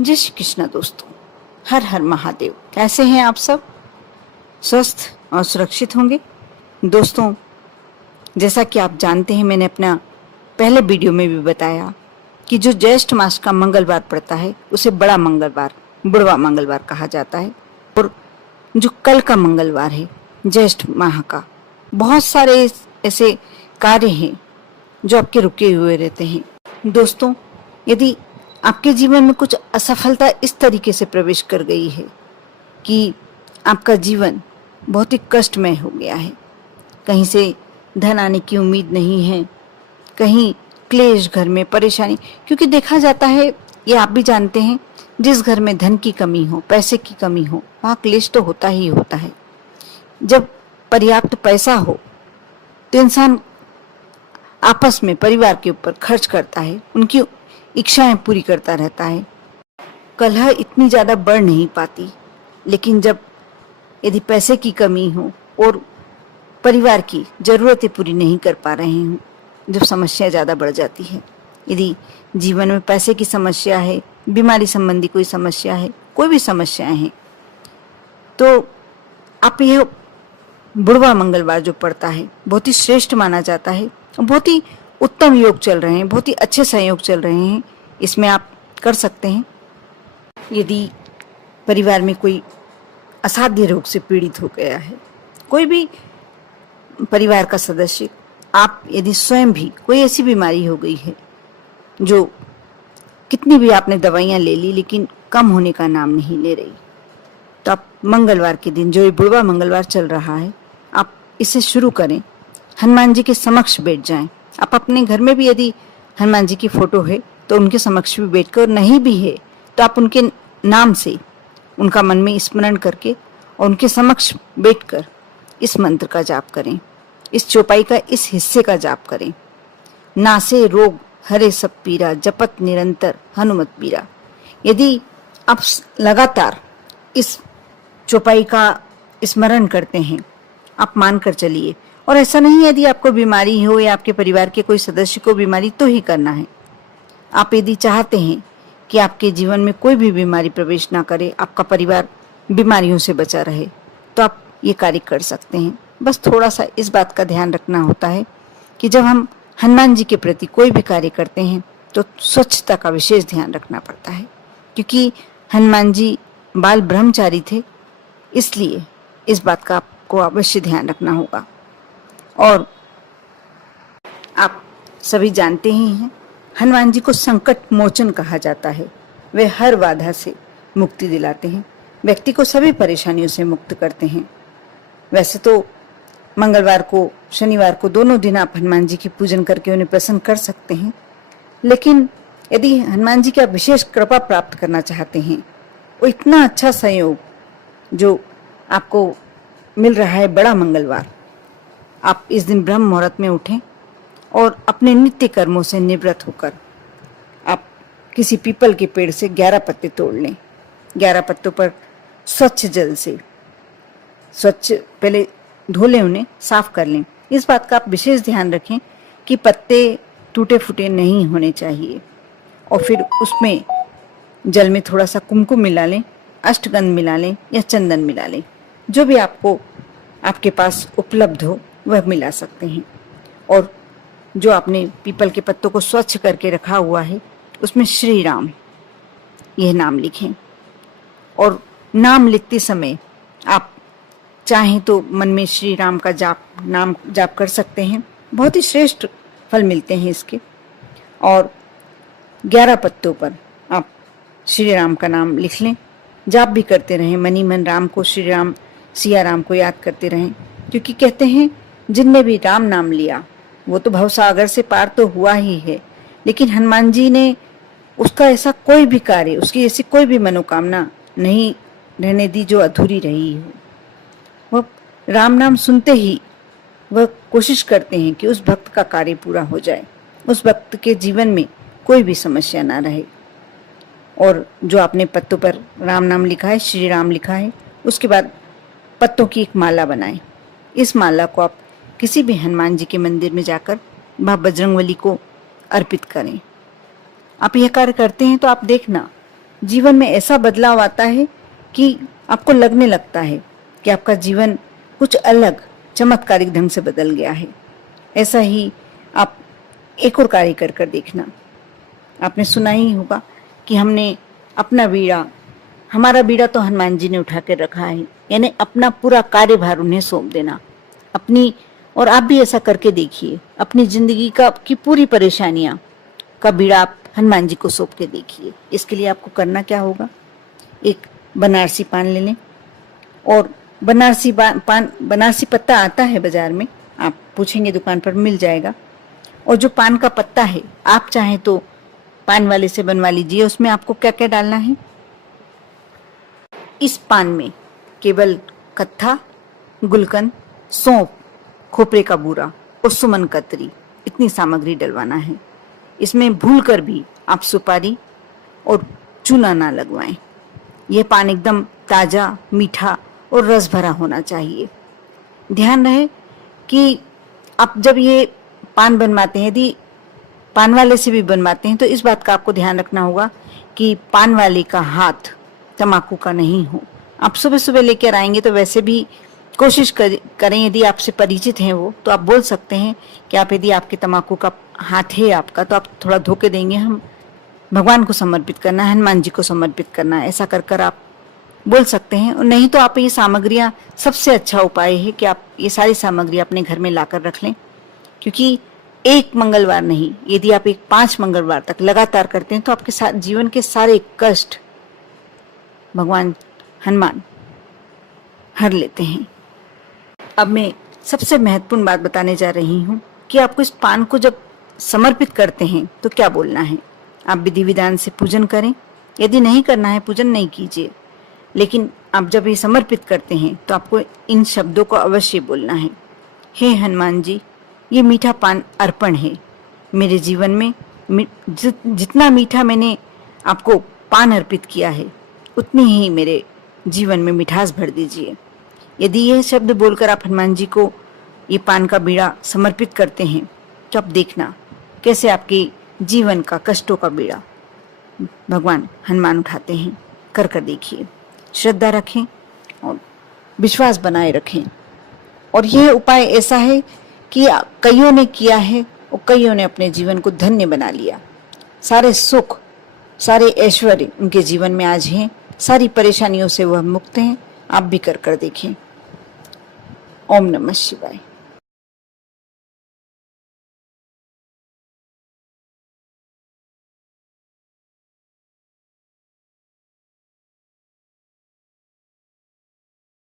जय श्री कृष्णा दोस्तों, हर हर महादेव। कैसे हैं आप सब? स्वस्थ और सुरक्षित होंगे। दोस्तों, जैसा कि आप जानते हैं, मैंने अपना पहले वीडियो में भी बताया कि जो ज्येष्ठ मास का मंगलवार पड़ता है उसे बड़ा मंगलवार, बुढ़वा मंगलवार कहा जाता है। और जो कल का मंगलवार है ज्येष्ठ माह का, बहुत सारे ऐसे कार्य हैं जो आपके रुके हुए रहते हैं। दोस्तों, यदि आपके जीवन में कुछ असफलता इस तरीके से प्रवेश कर गई है कि आपका जीवन बहुत ही कष्टमय हो गया है, कहीं से धन आने की उम्मीद नहीं है, कहीं क्लेश, घर में परेशानी, क्योंकि देखा जाता है, ये आप भी जानते हैं, जिस घर में धन की कमी हो, पैसे की कमी हो, वहाँ क्लेश तो होता ही होता है। जब पर्याप्त पैसा हो तो इंसान आपस में परिवार के ऊपर खर्च करता है, उनकी इच्छाएं पूरी करता रहता है, कलह इतनी ज़्यादा बढ़ नहीं पाती। लेकिन जब यदि पैसे की कमी हो और परिवार की ज़रूरतें पूरी नहीं कर पा रहे हों, जब समस्या ज़्यादा बढ़ जाती है, यदि जीवन में पैसे की समस्या है, बीमारी संबंधी कोई समस्या है, कोई भी समस्याएं हैं, तो आप यह बुढ़वा मंगलवार जो पड़ता है बहुत ही श्रेष्ठ माना जाता है। बहुत ही उत्तम योग चल रहे हैं, बहुत ही अच्छे संयोग चल रहे हैं, इसमें आप कर सकते हैं। यदि परिवार में कोई असाध्य रोग से पीड़ित हो गया है, कोई भी परिवार का सदस्य, आप यदि स्वयं भी कोई ऐसी बीमारी हो गई है जो कितनी भी आपने दवाइयाँ ले ली लेकिन कम होने का नाम नहीं ले रही, तो आप मंगलवार के दिन, जो ये बुढ़वा मंगलवार चल रहा है, आप इसे शुरू करें। हनुमान जी के समक्ष बैठ जाएं। आप अपने घर में भी यदि हनुमान जी की फोटो है तो उनके समक्ष भी बैठकर, नहीं भी है तो आप उनके नाम से उनका मन में स्मरण करके और उनके समक्ष बैठकर इस मंत्र का जाप करें, इस चौपाई का इस हिस्से का जाप करें। नासे रोग हरे सब पीरा, जपत निरंतर हनुमत पीरा। यदि आप लगातार इस चौपाई का स्मरण करते हैं, आप मान कर चलिए। और ऐसा नहीं है यदि आपको बीमारी हो या आपके परिवार के कोई सदस्य को बीमारी तो ही करना है। आप यदि चाहते हैं कि आपके जीवन में कोई भी बीमारी प्रवेश ना करे, आपका परिवार बीमारियों से बचा रहे, तो आप ये कार्य कर सकते हैं। बस थोड़ा सा इस बात का ध्यान रखना होता है कि जब हम हनुमान जी के प्रति कोई भी कार्य करते हैं तो स्वच्छता का विशेष ध्यान रखना पड़ता है, क्योंकि हनुमान जी बाल ब्रह्मचारी थे, इसलिए इस बात का आपको अवश्य ध्यान रखना होगा। और आप सभी जानते ही हैं, हनुमान जी को संकट मोचन कहा जाता है। वे हर बाधा से मुक्ति दिलाते हैं, व्यक्ति को सभी परेशानियों से मुक्त करते हैं। वैसे तो मंगलवार को, शनिवार को, दोनों दिन आप हनुमान जी की पूजन करके उन्हें प्रसन्न कर सकते हैं। लेकिन यदि हनुमान जी की आप विशेष कृपा प्राप्त करना चाहते हैं, वो इतना अच्छा संयोग जो आपको मिल रहा है बड़ा मंगलवार, आप इस दिन ब्रह्म मुहूर्त में उठें और अपने नित्य कर्मों से निवृत्त होकर आप किसी पीपल के पेड़ से 11 पत्ते तोड़ लें। 11 पत्तों पर स्वच्छ जल से पहले धो लें, उन्हें साफ कर लें। इस बात का आप विशेष ध्यान रखें कि पत्ते टूटे फूटे नहीं होने चाहिए। और फिर उसमें जल में थोड़ा सा कुमकुम मिला लें, अष्टगंध मिला लें या चंदन मिला लें, जो भी आपको आपके पास उपलब्ध हो वह मिला सकते हैं। और जो आपने पीपल के पत्तों को स्वच्छ करके रखा हुआ है, उसमें श्री राम यह नाम लिखें। और नाम लिखते समय आप चाहें तो मन में श्री राम का नाम जाप कर सकते हैं, बहुत ही श्रेष्ठ फल मिलते हैं इसके। और 11 पत्तों पर आप श्री राम का नाम लिख लें, जाप भी करते रहें, मनी मन राम को, श्री राम सिया राम को याद करते रहें। क्योंकि कहते हैं जिनने भी राम नाम लिया वो तो भवसागर से पार तो हुआ ही है, लेकिन हनुमान जी ने उसका ऐसा कोई भी कार्य, उसकी ऐसी कोई भी मनोकामना नहीं रहने दी जो अधूरी रही हो। वह राम नाम सुनते ही वह कोशिश करते हैं कि उस भक्त का कार्य पूरा हो जाए, उस भक्त के जीवन में कोई भी समस्या ना रहे। और जो आपने पत्तों पर राम नाम लिखा है, श्री राम लिखा है, उसके बाद पत्तों की एक माला बनाएं। इस माला को आप किसी भी हनुमान जी के मंदिर में जाकर माँ बजरंगबली को अर्पित करें। आप यह कार्य करते हैं तो आप देखना जीवन में ऐसा बदलाव आता है कि आपको लगने लगता है कि आपका जीवन कुछ अलग चमत्कारिक ढंग से बदल गया है। ऐसा ही आप एक और कार्य कर देखना। आपने सुना ही होगा कि हमने अपना बीड़ा, हमारा बीड़ा तो हनुमान जी ने उठा कर रखा है, यानी अपना पूरा कार्यभार उन्हें सौंप देना अपनी। और आप भी ऐसा करके देखिए, अपनी जिंदगी की पूरी परेशानियां का बीड़ा आप हनुमान जी को सौंप के देखिए। इसके लिए आपको करना क्या होगा, एक बनारसी पान ले लें, और बनारसी पत्ता आता है बाजार में, आप पूछेंगे दुकान पर मिल जाएगा। और जो पान का पत्ता है, आप चाहें तो पान वाले से बनवा लीजिए। उसमें आपको क्या क्या डालना है, इस पान में केवल कत्था, गुलकंद, सौंफ, खोपरे का बूरा और सुमन कतरी, इतनी सामग्री डलवाना है। इसमें भूलकर भी आप सुपारी और चूना ना लगवाएं। यह पान एकदम ताजा, मीठा और रस भरा होना चाहिए। ध्यान रहे कि आप जब ये पान बनवाते हैं, यदि पान वाले से भी बनवाते हैं, तो इस बात का आपको ध्यान रखना होगा कि पान वाले का हाथ तम्बाकू का नहीं हो। आप सुबह सुबह लेकर आएंगे तो वैसे भी कोशिश करें, यदि आपसे परिचित हैं वो, तो आप बोल सकते हैं कि आप, यदि आपके तम्बाकू का हाथ है आपका, तो आप थोड़ा धोके देंगे, हम भगवान को समर्पित करना है, हनुमान जी को समर्पित करना है, ऐसा कर कर आप बोल सकते हैं। और नहीं तो आप ये सामग्रियां, सबसे अच्छा उपाय है कि आप ये सारी सामग्री अपने घर में लाकर रख लें, क्योंकि एक मंगलवार नहीं, यदि आप 5 मंगलवार तक लगातार करते हैं तो आपके जीवन के सारे कष्ट भगवान हनुमान हर लेते हैं। अब मैं सबसे महत्वपूर्ण बात बताने जा रही हूँ कि आपको इस पान को जब समर्पित करते हैं तो क्या बोलना है। आप विधि विधान से पूजन करें, यदि नहीं करना है पूजन नहीं कीजिए, लेकिन आप जब ये समर्पित करते हैं तो आपको इन शब्दों को अवश्य बोलना है। हे हनुमान जी, ये मीठा पान अर्पण है। मेरे जीवन में जितना मीठा मैंने आपको पान अर्पित किया है, उतनी ही मेरे जीवन में मिठास भर दीजिए। यदि यह शब्द बोलकर आप हनुमान जी को ये पान का बीड़ा समर्पित करते हैं तो आप देखना कैसे आपके जीवन का, कष्टों का बीड़ा भगवान हनुमान उठाते हैं। कर देखिए, श्रद्धा रखें और विश्वास बनाए रखें। और यह उपाय ऐसा है कि कईयों ने किया है और कईयों ने अपने जीवन को धन्य बना लिया। सारे सुख, सारे ऐश्वर्य उनके जीवन में आज हैं, सारी परेशानियों से वह मुक्त हैं। आप भी कर देखें। ओम नमः शिवाय।